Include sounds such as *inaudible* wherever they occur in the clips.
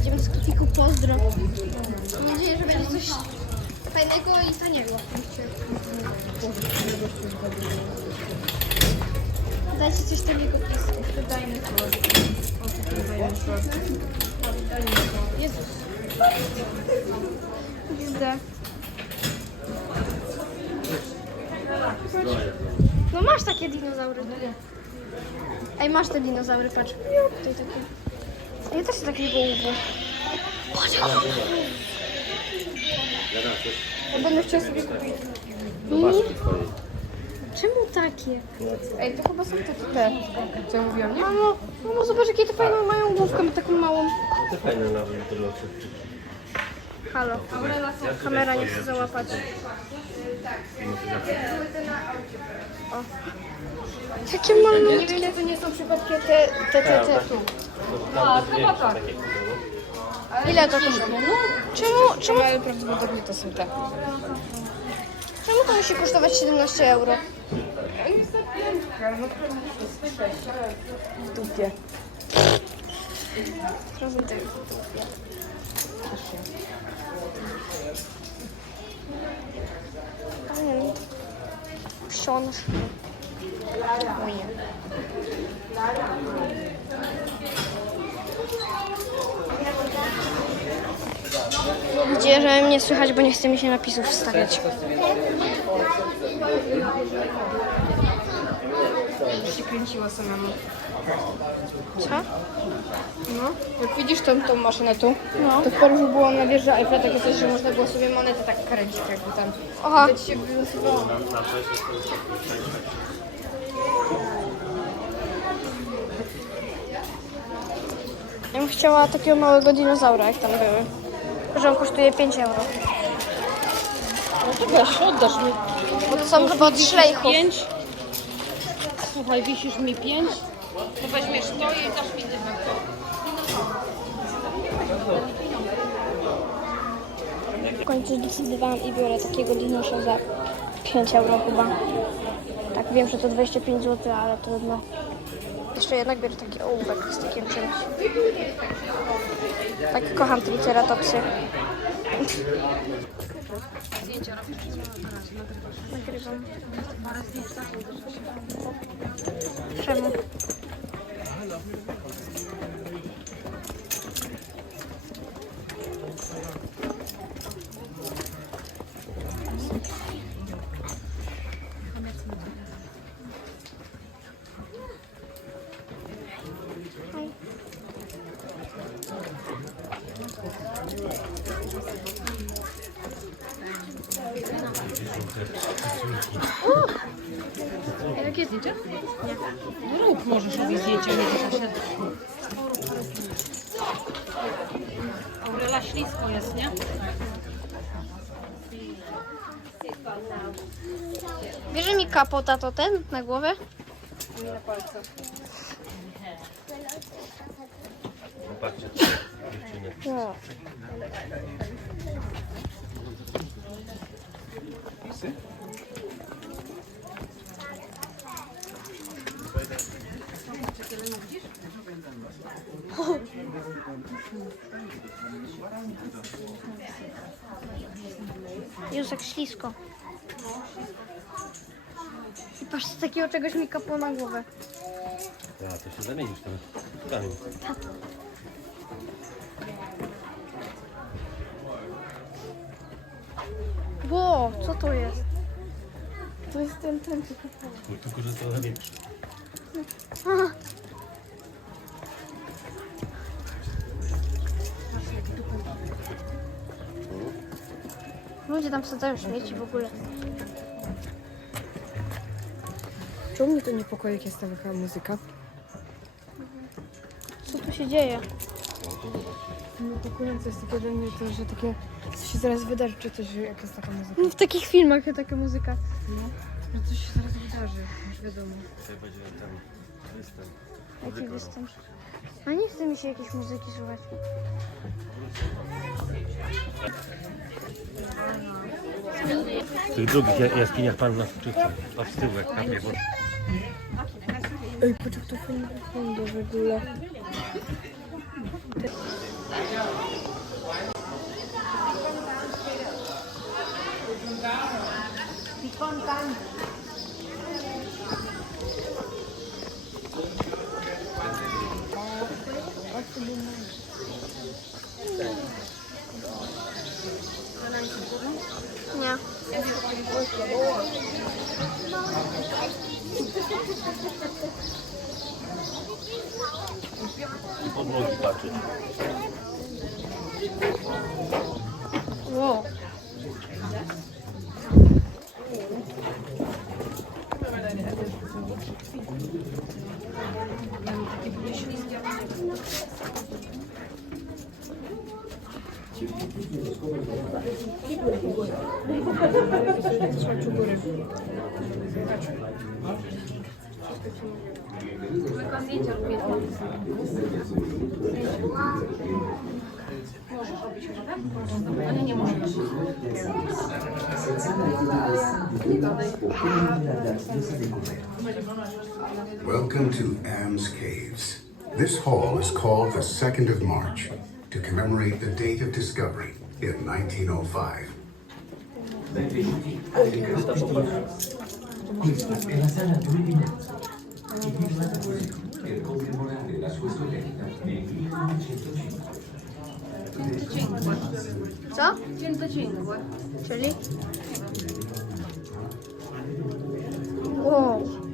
Idziemy do sklepiku Pozdro. Mam nadzieję, że będzie coś fajnego i taniego. Dajcie coś taniego. Dajmy. Jezus. Widzę. No masz takie dinozaury. Ej, masz te dinozaury, patrz. Tutaj takie. Ja też takiego łbu. Ja będę chciała sobie kupić. Czemu takie? Ej, to chyba są takie te, co ja mówiłam, nie? Mamo, mamo, zobacz jakie te fajne mają główkę, taką małą. Te fajne nawet to loty. Halo, kamera nie chce załapać. O. Jakie malutkie. to nie są przypadkiem te, te, te, te. A, chyba tak. Ile to kosztuje? Czemu, czemu, Ale prawdopodobnie to są te. czemu to musi kosztować 17 euro? W dupie. Moje. Gdzie, że mnie słychać, bo nie chce mi się napisów wstawiać. Się kręciła samemu. Co? No, jak widzisz tą, tą maszynę tu, to w Paryżu było na wieży Eiffla takie coś, że można było sobie monetę tak kręcić jakby tam. Aha. To ci się wylosowało. Ja bym chciała takiego małego dinozaura, jak tam były. Że on kosztuje 5 euro. No to weź, oddasz mi. Bo to są chyba od szlejchów. Słuchaj, wisisz mi pięć, to weźmiesz to i dasz mi. W końcu zdecydowałam i biorę takiego dinosza za 5 euro chyba. Tak, wiem, że to 25 zł, ale trudno. Jeszcze jednak biorę taki ołówek z takim czymś. Tak, kocham triceratopsy. Nagrywam. Czemu? Zdjęcia? No rób, możesz robić zdjęcia, nie muszę się... Aurela ślisko jest, nie? Bierze mi kapota to ten na głowę? Popatrzcie, dziewczyny. No. Już jak ślisko. I patrz, z takiego czegoś mi kapło na głowę. Ja, to się zamienisz. Ło, co to jest? To jest ten, ten. Tylko, że trochę większy. Ludzie tam sadzają śmieci w ogóle. Czy u mnie to niepokoi, jak jest taka muzyka? Co tu się dzieje? Niepokojące jest takie dla mnie to, że takie coś się zaraz wydarzy, czy coś, że jak jest taka muzyka. No w takich filmach jest taka muzyka. Że coś się zaraz wydarzy, już wiadomo. Tutaj będzie ten występ. Jaki występ? A nie chce mi się jakiejś muzyki słuchać. W tych drugich jaskiniach pan nas czyści. Obstyłek, kapie wodę. Ej, poczekaj, to fajnie wygląda w ogóle. Contan. 같아. 우와. 잘 죽으래. Zobaczyć. Wow. Welcome to Am's Caves. This hall is called the 2nd of March to commemorate the date of discovery in 1905. Questa la sala e di Madrid per commemorare la sua sorella nel 1905. 105. So? 105. C'è lì? Wow.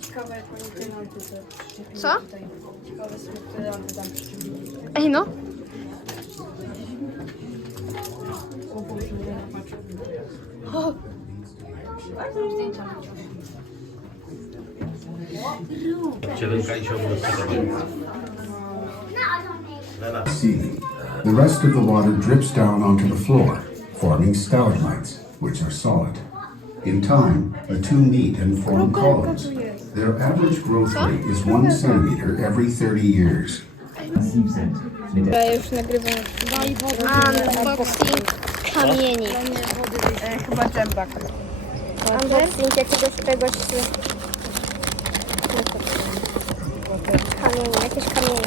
Ciekawe, jak oni te lampy sobie przyczepili Co? tutaj. Ciekawe, sobie te lampy tam przyczepili. Ej no. oh. Boże, nie, patrz. O! Bardzo. See, the rest of the water drips down onto the floor, forming stalagmites, which are solid. In time, the two meet and form columns. Their average growth rate is one centimeter every 30 years. Simpson. Ja już nagrywam. Unboxing kamieni. Chyba dżembak. Unboxing jakiegoś czegoś. Kamieni, jakieś kamienie.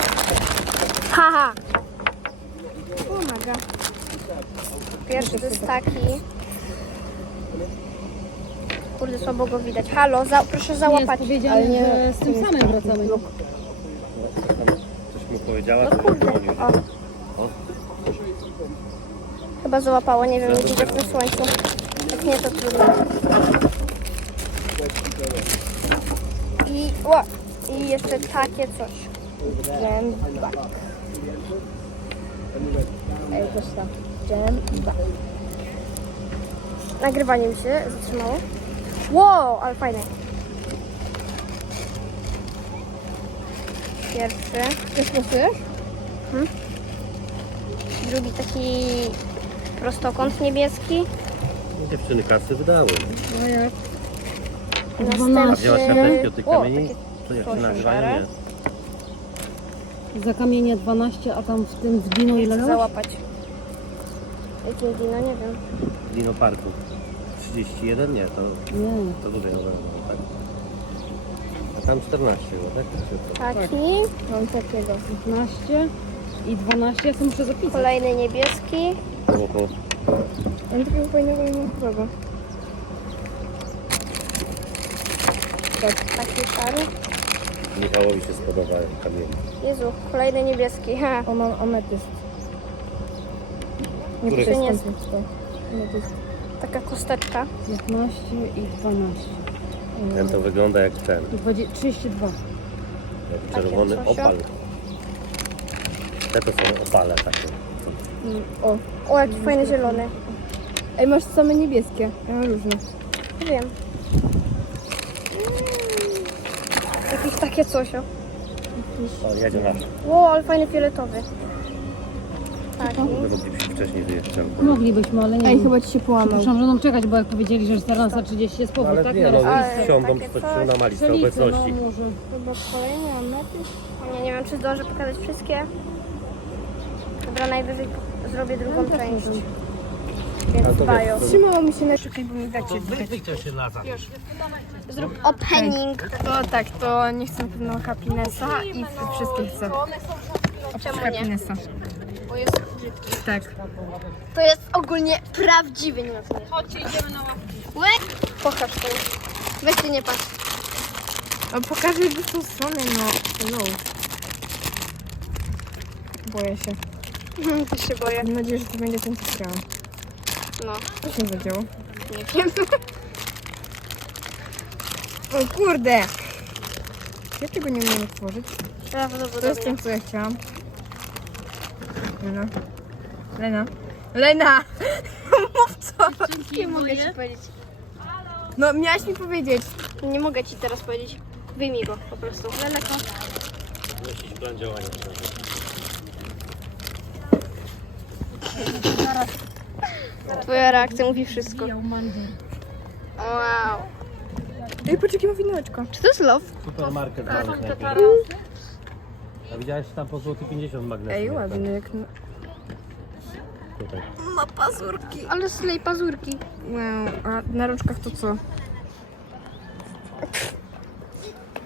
Haha! Pomaga. Pierwszy to jest taki. Kurde, słabo go widać. Halo, za, proszę załapać. powiedziane, że z tym samym wracamy. Coś mu powiedziała, No to kurde, dzwonił. o. Chyba załapało, nie wiem, nie widać na słońcu. Jak nie, to trudno. I, o, i jeszcze takie coś. Dżembak. Ej, coś tam. Dżembak. Nagrywanie mi się zatrzymało. Wow, ale fajne. Pierwszy. Też losujesz? Drugi taki prostokąt niebieski. Dziewczyny kasy wydały. No jak? A wzięłaś Następny... karteczki od tych O, kamieni? takie To proszę, nagrywanie szare. jest. Za kamienie 12, a tam w tym w dino ile dałeś? załapać. Jakie dino, nie wiem. Dino Parku. 31? Nie, to, Nie. to dłużej nowego, tak? A tam 14 było, tak? To- Taki. Mam takiego. 15 i 12, ja sobie muszę zapisać. Kolejny niebieski. Oho. Mam takiego fajnego limonowego. Taki szary. Michałowi się spodobają kamienie. Jezu, kolejny niebieski. Ha. O, mam ametyst. Nie Który? to. Ametyst. Taka kosteczka. 15 i 12. Ten to wygląda jak ten, I 20, 32. jak czerwony coś, o. opal. Te to są opale takie. O. O, jaki fajny zielony. Ej, masz same niebieskie. Ja mam różne. Nie wiem. Jakieś takie coś, o. O, jedzie nasz. Wow, ale fajny fioletowy. Taki. Moglibyśmy wcześniej wyjeżdżał. Moglibyśmy, ale nie Ej, wiem. chyba ci się połamał. Muszą będą czekać, bo jak powiedzieli, że 14.30 jest powrót, Ale tak? nie, no, raz- Ale wsiądą takie coś na listę Strzelnicy, no obecności. może. Chyba kolejny ametyst. Nie, nie wiem, czy zdążę pokazać wszystkie. Dobra, najwyżej po- zrobię drugą część. Więc dbają. Trzymało mi się na szybkiej, bo mi dacie. Się na Zrób opening. To tak, to nie chcę pewno happinessa i wszystkie chcę. Czemu nie? Happinessa. Bo jest brzydki. Tak. To jest ogólnie prawdziwy, co Chodźcie, idziemy na łapki. Pokaż to. Weź ty nie patrz. O, pokażę jakby z tą stronę, no. Hello. Boję się. *laughs* Też się boję. Mam nadzieję, że to będzie ten, co chciałam. No, Co się zadziało? nie wiem. O kurde! Ja tego nie umiem otworzyć. To jest Prawdopodobnie. ten, co ja chciałam. Lena. Lena. Lena! *laughs* Mów co? Nie mogę ci powiedzieć. No, miałaś mi powiedzieć. Nie mogę ci teraz powiedzieć. Wyjmij go po prostu. Daleko. Jakiś plan działania. Twoja reakcja mówi wszystko. Wow. Ej, poczekaj, ma wineczko. Czy to jest love? Supermarket Tak, mały snajper. A widziałeś tam po złoty 50 magnesów. Ej, ładny. Jak... Tutaj. Ma pazurki. Ale slej pazurki. Wow, a na rączkach to co?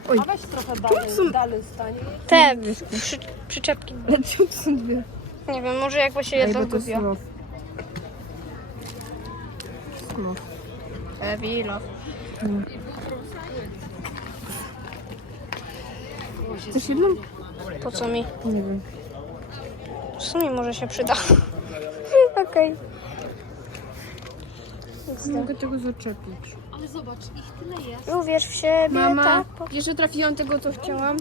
Oj, Weź trochę dalej, dalej stanie. Te przy, przyczepki. *laughs* czemu to są dwie? Nie wiem, może jakby się Ej, jedno bo to jest love. Heavy love. Chcesz jedną? Po co mi? Nie wiem. W sumie może się przyda. *laughs* Okej. Nie mogę tego zaczepić. Uwierz w siebie, Mama, tak. jeszcze trafiłam tego, co chciałam.